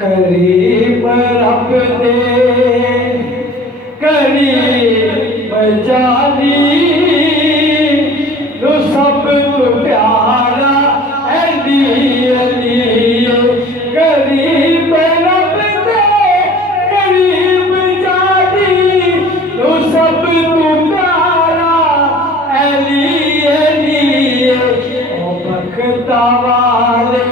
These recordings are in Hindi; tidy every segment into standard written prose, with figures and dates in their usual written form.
करीब रब दे करीब जानी नु सब तो प्यारा अली अली करीब रब दे करीब जानी नु सब तो प्यारा अली अली ओ बख्ता वाले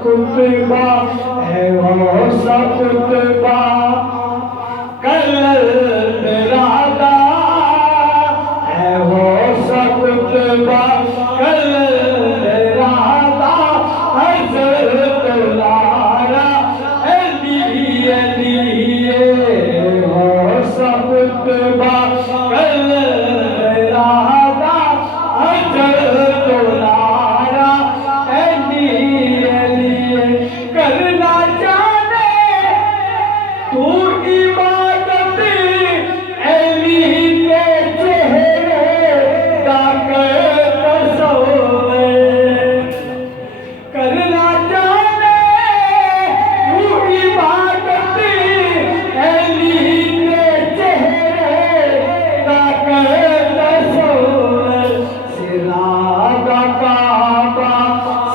कुतबा है वो सब कुतबा कल राधा है वो सब कुतबा कल राधा हज़रत लारा अली अली वो सब कुतबा कल राधा हज़रत लारा करना जाने तू इबादत अली के चेहरे तक तस्वीर करना जाने तू इबादत अली के चेहरे तक तस्वीर सिरादा काबा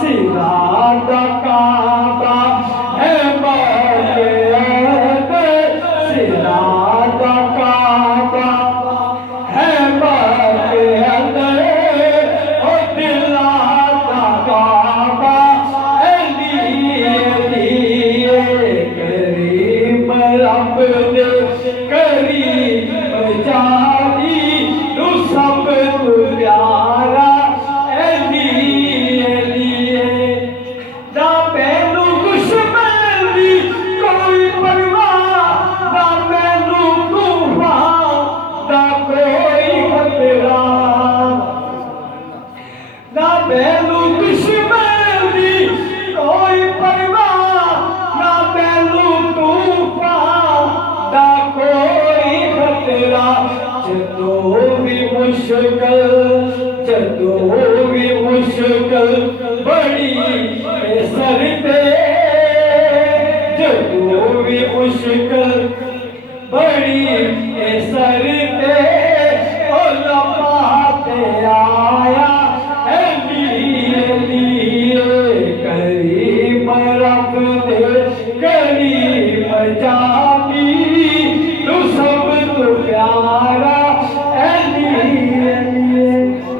सिरादा जदों भी मुश्किल बड़ी सर पे जदों भी मुश्किल बड़ी सर पे ओ लम्हा तेरा